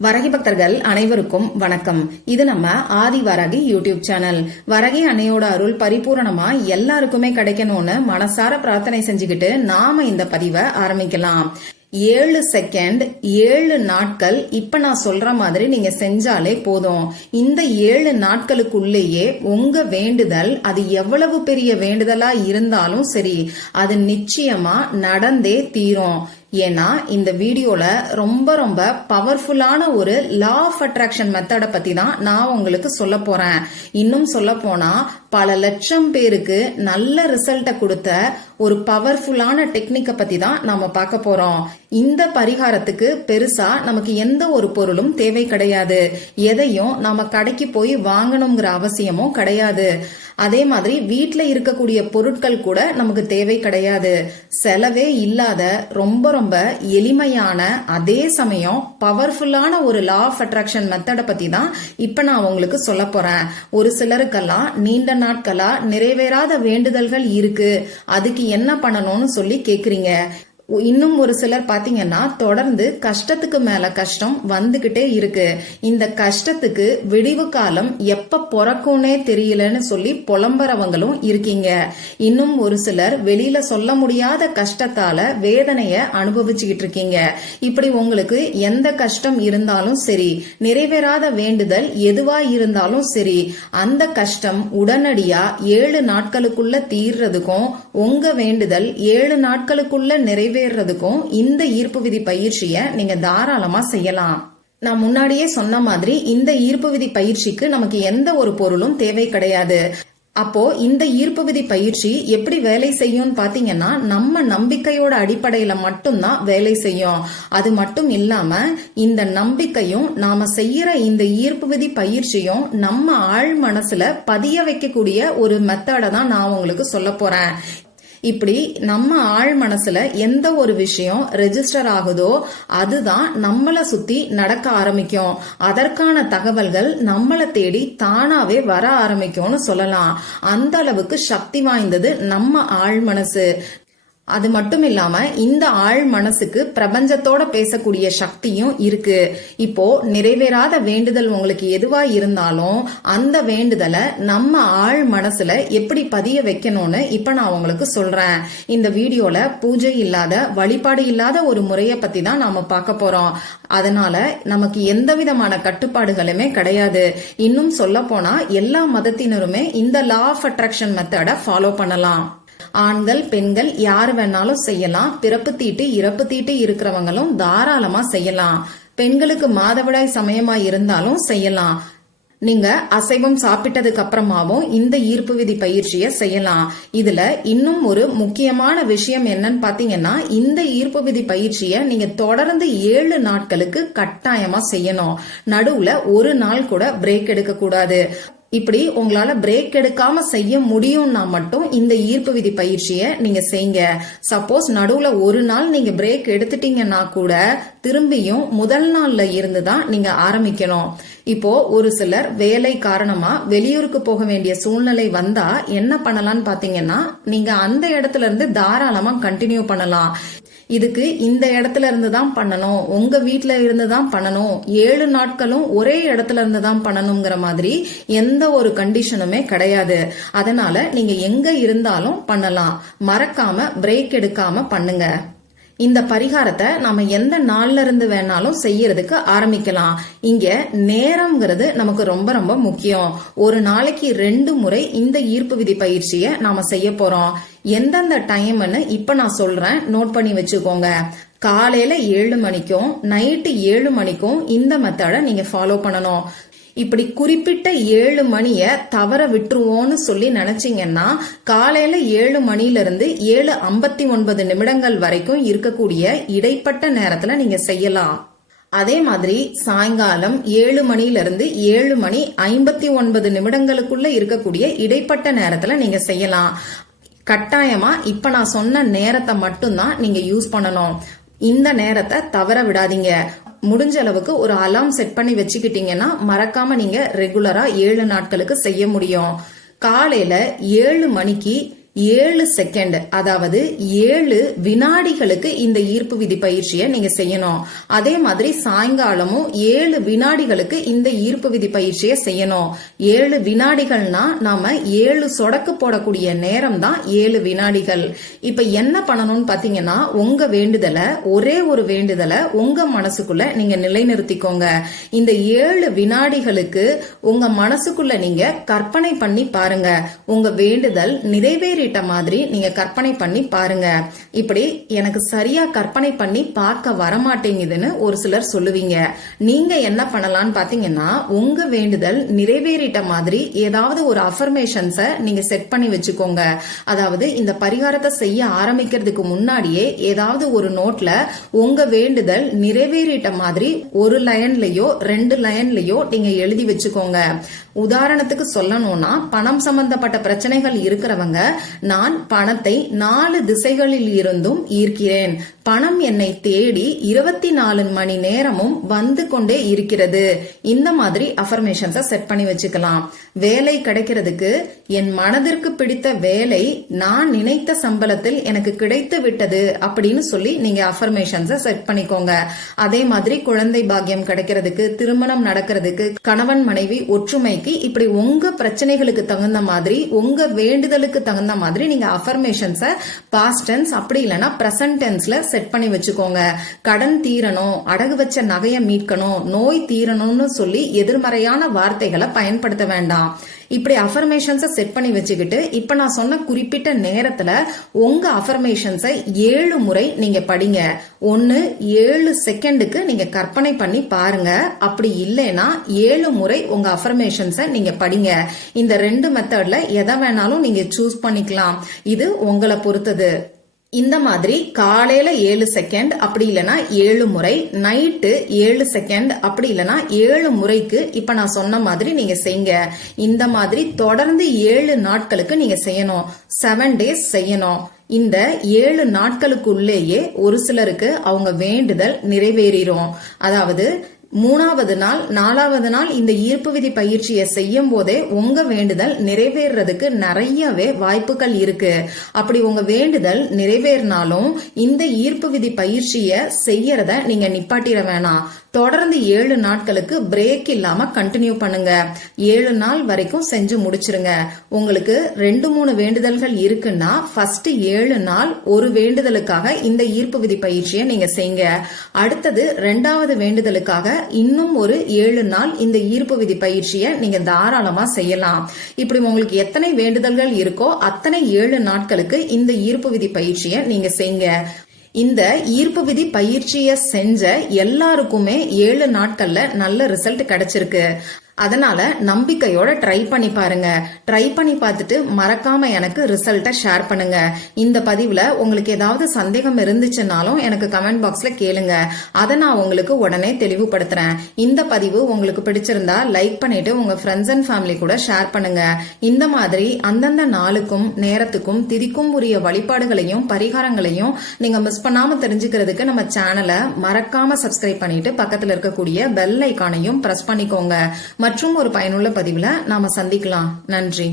வரகி பக்தர்கள் அனைவருக்கும் வணக்கம். இது நம்ம ஆதி வரகி யூடியூப் சேனல். வரகி அன்னையோட அருள் பரிபூரணமா எல்லாருக்குமே கிடைக்கணும்னு மனசார பிரார்த்தனை செஞ்சுக்கிட்டு நாம இந்த பதிவை ஆரம்பிக்கலாம். 7 செகண்ட் 7 நாட்கள் இப்ப நான் சொல்ற மாதிரி நீங்க செஞ்சாலே போதும். இந்த 7 நாட்களுக்குள்ளேயே உங்க வேண்டுதல் அது எவ்வளவு பெரிய வேண்டுதலா இருந்தாலும் சரி, அது நிச்சயமா நடந்தே தீரும். ஏன்னா இந்த வீடியோல ரொம்ப ரொம்ப பவர்ஃபுல்லான ஒரு லா ஆஃப் அட்ராக்ஷன் மெத்தடை பத்தி தான் நான் உங்களுக்கு சொல்ல போறேன். இன்னும் சொல்ல போனா பல லட்சம் பேருக்கு நல்ல ரிசல்ட்டை கொடுத்த ஒரு பவர்ஃபுல்லான டெக்னிக்கை பத்தி தான் நாம பார்க்க போறோம். இந்த பரிகாரத்துக்கு பெருசா நமக்கு எந்த ஒரு பொருளும் தேவை கிடையாது. எதையும் நாம கடைக்கு போய் வாங்கணுங்கிற அவசியமும் கிடையாது. அதே மாதிரி வீட்டுல இருக்கக்கூடிய பொருட்கள் கூட நமக்கு தேவை கிடையாது. செலவே இல்லாத ரொம்ப ரொம்ப எளிமையான அதே சமயம் பவர்ஃபுல்லான ஒரு லா ஆஃப் அட்ராக்ஷன் மெத்தடை பத்தி தான் இப்ப நான் உங்களுக்கு சொல்ல போறேன். ஒரு சிலருக்கெல்லாம் நீண்ட நாட்களா நிறைவேறாத வேண்டுதல்கள் இருக்கு, அதுக்கு என்ன பண்ணணும்னு சொல்லி கேக்குறீங்க. இன்னும் ஒரு சிலர் பாத்தீங்கன்னா தொடர்ந்து கஷ்டத்துக்கு மேல கஷ்டம் வந்துகிட்டே இருக்கு. இந்த கஷ்டத்துக்கு விடிவு காலம் எப்ப பிறக்கும்னே தெரியலன்னு சொல்லி புலம்புறவங்களும் இருக்கீங்க. இன்னும் ஒரு சிலர் வெளியில சொல்ல முடியாத கஷ்டத்தால வேதனைய அனுபவிச்சுக்கிட்டு இருக்கீங்க. இப்படி உங்களுக்கு எந்த கஷ்டம் இருந்தாலும் சரி, நிறைவேறாத வேண்டுதல் எதுவா இருந்தாலும் சரி, அந்த கஷ்டம் உடனடியா 7 நாட்களுக்குள்ள தீர்றதுக்கும் உங்க வேண்டுதல் 7 நாட்களுக்குள்ள நிறைவேறதுக்கும் இந்த ஈர்ப்பு விதி பயிற்சியை நீங்க தாராளமா செய்யலாம். நான் முன்னாடியே சொன்ன மாதிரி இந்த ஈர்ப்பு விதி பயிற்சிக்கு நமக்கு எந்த ஒரு பொருளும் தேவை கிடையாது. அப்போ இந்த ஈர்ப்பு விதி பயிற்சி எப்படி வேலை செய்யும் பாத்தீங்கன்னா, நம்ம நம்பிக்கையோட அடிப்படையில மட்டும்தான் வேலை செய்யும். அது மட்டும் இல்லாம இந்த நம்பிக்கையும் நாம செய்யற இந்த ஈர்ப்பு விதி பயிற்சியும் நம்ம ஆழ் மனசுல பதிய வைக்கக்கூடிய ஒரு மெத்தடை தான் நான் உங்களுக்கு சொல்ல போறேன். இப்படி நம்ம ஆழ் மனசுல எந்த ஒரு விஷயம் ரெஜிஸ்டர் ஆகுதோ அதுதான் நம்மள சுத்தி நடக்க ஆரம்பிக்கும். அதற்கான தகவல்கள் நம்மள தேடி தானாவே வர ஆரம்பிக்கும்னு சொல்லலாம். அந்த அளவுக்கு சக்தி வாய்ந்தது நம்ம ஆழ் மனசு. அது மட்டும் இல்லாம இந்த ஆழ் மனசுக்கு பிரபஞ்சத்தோட பேசக்கூடிய சக்தியும் இருக்கு. இப்போ நிறைவேறாத வேண்டுதல் உங்களுக்கு எதுவா இருந்தாலும் அந்த வேண்டுதலை நம்ம ஆழ் மனசுல எப்படி பதிய வைக்கணும்னு இப்ப நான் உங்களுக்கு சொல்றேன். இந்த வீடியோல பூஜை இல்லாத வழிபாடு இல்லாத ஒரு முறைய பத்தி தான் நாம பார்க்க போறோம். அதனால நமக்கு எந்த விதமான கட்டுப்பாடுகளுமே கிடையாது. இன்னும் சொல்ல போனா எல்லா மதத்தினருமே இந்த லா ஆஃப் அட்ராக்ஷன் மெத்தடை ஃபாலோ பண்ணலாம். ஆண்கள் பெண்கள் யாரு வேணாலும் செய்யலாம். பிறப்பு தீட்டு இறப்பு தீட்டு இருக்கிறவங்களும் தாராளமா செய்யலாம். பெண்களுக்கு மாதவிடாய் சமயமா இருந்தாலும் செய்யலாம். நீங்க அசைவம் சாப்பிட்டதுக்கு அப்புறமாவும் இந்த ஈர்ப்பு விதி பயிற்சியை செய்யலாம். இதுல இன்னும் ஒரு முக்கியமான விஷயம் என்னன்னு பாத்தீங்கன்னா, இந்த ஈர்ப்பு விதி பயிற்சியை நீங்க தொடர்ந்து 7 நாட்களுக்கு கட்டாயமா செய்யணும். நடுவுல ஒரு நாள் கூட பிரேக் எடுக்க கூடாது. இப்படி உங்களால பிரேக் எடுக்காம செய்ய முடியும்னா மட்டும் இந்த ஈர்ப்பு விதி பயிற்சியை நீங்க செய்யுங்க. சப்போஸ் நடுவுல ஒரு நாள் நீங்க பிரேக் எடுத்துட்டீங்கன்னா கூட திரும்பியும் முதல் நாள்ல இருந்துதான் நீங்க ஆரம்பிக்கணும். இப்போ ஒரு சிலர் வேலை காரணமா வெளியூருக்கு போக வேண்டிய சூழ்நிலை வந்தா என்ன பண்ணலாம்னு பாத்தீங்கன்னா, நீங்க அந்த இடத்துல இருந்து தாராளமா கண்டினியூ பண்ணலாம். இதுக்கு இந்த இடத்துல இருந்து தான் பண்ணணும், உங்க வீட்டுல இருந்து தான் பண்ணணும், 7 நாட்களும் ஒரே இடத்துல இருந்து தான் பண்ணணுங்கிற மாதிரி எந்த ஒரு கண்டிஷனுமே கிடையாது. அதனால நீங்க எங்க இருந்தாலும் பண்ணலாம். மறக்காம பிரேக் எடுக்காம பண்ணுங்க. இந்த பரிகாரத்தை நாம எந்த நாள்ல இருந்து வேணாலும் செய்யறதுக்கு ஆரம்பிக்கலாம். இங்க நேரம்ங்கிறது நமக்கு ரொம்ப ரொம்ப முக்கியம். ஒரு நாளைக்கு 2 முறை இந்த ஈர்ப்பு விதி பயிற்சியை நாம செய்ய போறோம். எந்தெந்த டைம்னு இப்ப நான் சொல்றேன், நோட் பண்ணி வச்சுக்கோங்க. காலையில 7 மணிக்கும் நைட்டு 7 மணிக்கும் இந்த மெத்தடை நீங்க ஃபாலோ பண்ணணும். இப்படி குறிப்பிட்ட 7 மணிய தவற விட்டுருவோன்னு சொல்லி நினைச்சீங்கன்னா, காலையில 7 மணில இருந்து 7:59 நிமிடங்கள் வரைக்கும் இருக்கக்கூடிய இடைப்பட்ட நேரத்துல நீங்க செய்யலாம். அதே மாதிரி சாயங்காலம் 7 மணில இருந்து 7:59 நிமிடங்களுக்குள்ள இருக்கக்கூடிய இடைப்பட்ட நேரத்துல நீங்க செய்யலாம். கட்டாயமா இப்ப நான் சொன்ன நேரத்தை மட்டும்தான் நீங்க யூஸ் பண்ணணும். இந்த நேரத்தை தவற விடாதீங்க. முடிஞ்ச அளவுக்கு ஒரு அலாம் செட் பண்ணி வச்சுக்கிட்டீங்கன்னா மறக்காம நீங்க ரெகுலரா 7 நாட்களுக்கு செய்ய முடியும். காலையில 7 மணிக்கு 7 செகண்ட், அதாவது 7 வினாடிகளுக்கு இந்த ஈர்ப்பு விதி பயிற்சியை நீங்க செய்யணும். அதே மாதிரி சாயங்காலமும் 7 வினாடிகளுக்கு இந்த ஈர்ப்பு விதி பயிற்சியை செய்யணும். 7 வினாடிகள்னா நாம 7 சொடக்கு போடக்கூடிய நேரம் தான் 7 வினாடிகள். இப்ப என்ன பண்ணணும்னு பாத்தீங்கன்னா, உங்க வேண்டுதலை, ஒரே ஒரு வேண்டுதலை உங்க மனசுக்குள்ள நீங்க நிலைநிறுத்திக்கோங்க. இந்த 7 வினாடிகளுக்கு உங்க மனசுக்குள்ள நீங்க கற்பனை பண்ணி பாருங்க. உங்க வேண்டுதல் நிறைவேறிட்ட மாதிரி நீங்க கற்பனை பண்ணி பாருங்க. இப்படி எனக்கு சரியா கற்பனை பண்ணி பார்க்க வரமாட்டேங்குதுன்னு ஒரு சிலர் சொல்லுவீங்க. நீங்க என்ன பண்ணலாம்னு பாத்தீங்கன்னா, உங்க வேண்டுதல் நிறைவேறிட்ட மாதிரி ஏதாவது ஒரு அஃபர்மேஷன்ஸ நீங்க செட் பண்ணி வச்சுக்கோங்க. அதாவது இந்த பரிகாரத்தை செய்ய ஆரம்பிக்கிறதுக்கு முன்னாடியே ஏதாவது ஒரு நோட்ல உங்க வேண்டுதல் நிறைவேறிட்ட மாதிரி ஒரு லைன்லயோ 2 லைன்லயோ நீங்க எழுதி வச்சுக்கோங்க. உதாரணத்துக்கு சொல்லணும்னா, பணம் சம்பந்தப்பட்ட பிரச்சனைகள் இருக்கிறவங்க, நான் பணத்தை 4 திசைகளில் இருந்தும் ஈர்க்கிறேன். பணம் என்னை தேடி 24 மணி நேரமும் வந்து கொண்டே இருக்கிறது. இந்த மாதிரி அஃபர்மேஷன்ஸை செட் பண்ணி வச்சுக்கலாம். வேலை கிடைக்கிறதுக்கு, என் மனதிற்கு பிடித்த வேலை நான் நினைத்த சம்பளத்தில் எனக்கு கிடைத்து விட்டது அப்படின்னு சொல்லி நீங்க அஃபர்மேஷன்ஸை செட் பண்ணிக்கோங்க. அதே மாதிரி குழந்தை பாக்கியம் கிடைக்கிறதுக்கு, திருமணம் நடக்கிறதுக்கு, கணவன் மனைவி ஒற்றுமைக்கு, இப்படி உங்க பிரச்சனைகளுக்கு தகுந்த மாதிரி, உங்க வேண்டுதலுக்கு தகுந்த மாதிரி நீங்க அஃபர்மேஷன்ஸை பாஸ்ட் டென்ஸ் அப்படி இல்லைன்னா பிரசன்ட் டென்ஸ்ல செட் பண்ணி வச்சுக்கோங்க. கடன் தீரணும், அடகு வச்ச நகையை மீட்கணும், நோய் தீரணும்னு சொல்லி எதிர்மறையான வார்த்தைகளை பயன்படுத்த வேண்டாம். இப்படி அஃபர்மேஷன்ஸை செட் பண்ணி வச்சுக்கிட்டு, இப்ப நான் சொன்ன குறிப்பிட்ட நேரத்துல உங்க அஃபர்மேஷன்ஸை 7 முறை நீங்க படிங்க. 7 செகண்டுக்கு நீங்க கற்பனை பண்ணி பாருங்க. அப்படி இல்லைன்னா 7 முறை உங்க அஃபர்மேஷன்ஸை நீங்க படிங்க. இந்த 2 மெத்தட்ல எதை வேணாலும் நீங்க சூஸ் பண்ணிக்கலாம். இது உங்களை பொறுத்தது. இந்த மாதிரி காலையில 7 செகண்ட் அப்படி இல்லைன்னா 7 முறை, நைட்டு 7 செகண்ட் அப்படி இல்லைன்னா 7 முறைக்கு இப்ப நான் சொன்ன மாதிரி நீங்க செய்யுங்க. இந்த மாதிரி தொடர்ந்து 7 நாட்களுக்கு நீங்க செய்யணும். 7 days செய்யணும். இந்த 7 நாட்களுக்குள்ளேயே ஒரு சிலருக்கு அவங்க வேண்டுதல் நிறைவேறிடும். அதாவது 3வது நாள் 4வது நாள் இந்த ஈர்ப்பு விதி பயிற்சியை செய்யும் போதே உங்க வேண்டுதல் நிறைவேறதுக்கு நிறையவே வாய்ப்புகள் இருக்கு. அப்படி உங்க வேண்டுதல் நிறைவேறினாலும் இந்த ஈர்ப்பு விதி பயிற்சியை செய்யறத நீங்க நிப்பாட்டிட வேணாம். தொடர்ந்து 7 நாட்களுக்கு பிரேக் இல்லாம கண்டினியூ பண்ணுங்க. 7 நாள் வரைக்கும் செஞ்சு முடிச்சிருங்க. உங்களுக்கு 2-3 வேண்டுதல்கள் இருக்குன்னா ஃபர்ஸ்ட் 7 நாள் ஒரு வேண்டுதலுக்காக இந்த ஈர்ப்பு விதி பயிற்சியை நீங்க செய்யுங்க. அடுத்தது 2வது வேண்டுதலுக்காக இன்னும் ஒரு 7 நாள் இந்த ஈர்ப்பு விதி பயிற்சியை நீங்க தாராளமா செய்யலாம். இப்படி உங்களுக்கு எத்தனை வேண்டுதல்கள் இருக்கோ அத்தனை 7 நாட்களுக்கு இந்த ஈர்ப்பு விதி பயிற்சியை நீங்க செய்யுங்க. இந்த ஈர்ப்பு விதி பயிற்சியை செஞ்ச எல்லாருக்குமே 7 நாட்கள்ல நல்ல ரிசல்ட் கிடைச்சிருக்கு. அதனால நம்பிக்கையோட ட்ரை பண்ணி பாருங்க. ட்ரை பண்ணி பார்த்துட்டு மறக்காம எனக்கு ரிசல்ட்டை ஷேர் பண்ணுங்க. இந்த பதிவுல உங்களுக்கு ஏதாவது சந்தேகம் இருந்துச்சுன்னாலும் எனக்கு கமெண்ட் பாக்ஸ்ல கேளுங்க. அதை நான் உங்களுக்கு உடனே தெளிவுபடுத்துறேன். இந்த பதிவு உங்களுக்கு பிடிச்சிருந்தா லைக் பண்ணிட்டு உங்க ஃப்ரெண்ட்ஸ் அண்ட் ஃபேமிலி கூட ஷேர் பண்ணுங்க. இந்த மாதிரி அந்தந்த நாளுக்கும் நேரத்துக்கும் திதிக்கும் உரிய வழிபாடுகளையும் பரிகாரங்களையும் நீங்க மிஸ் பண்ணாம தெரிஞ்சுக்கிறதுக்கு நம்ம சேனலை மறக்காம சப்ஸ்கிரைப் பண்ணிட்டு பக்கத்துல இருக்கக்கூடிய பெல் ஐகானையும் பிரஸ் பண்ணிக்கோங்க. மற்றும் ஒரு பயனுள்ள பதிவுல நாம சந்திக்கலாம். நன்றி.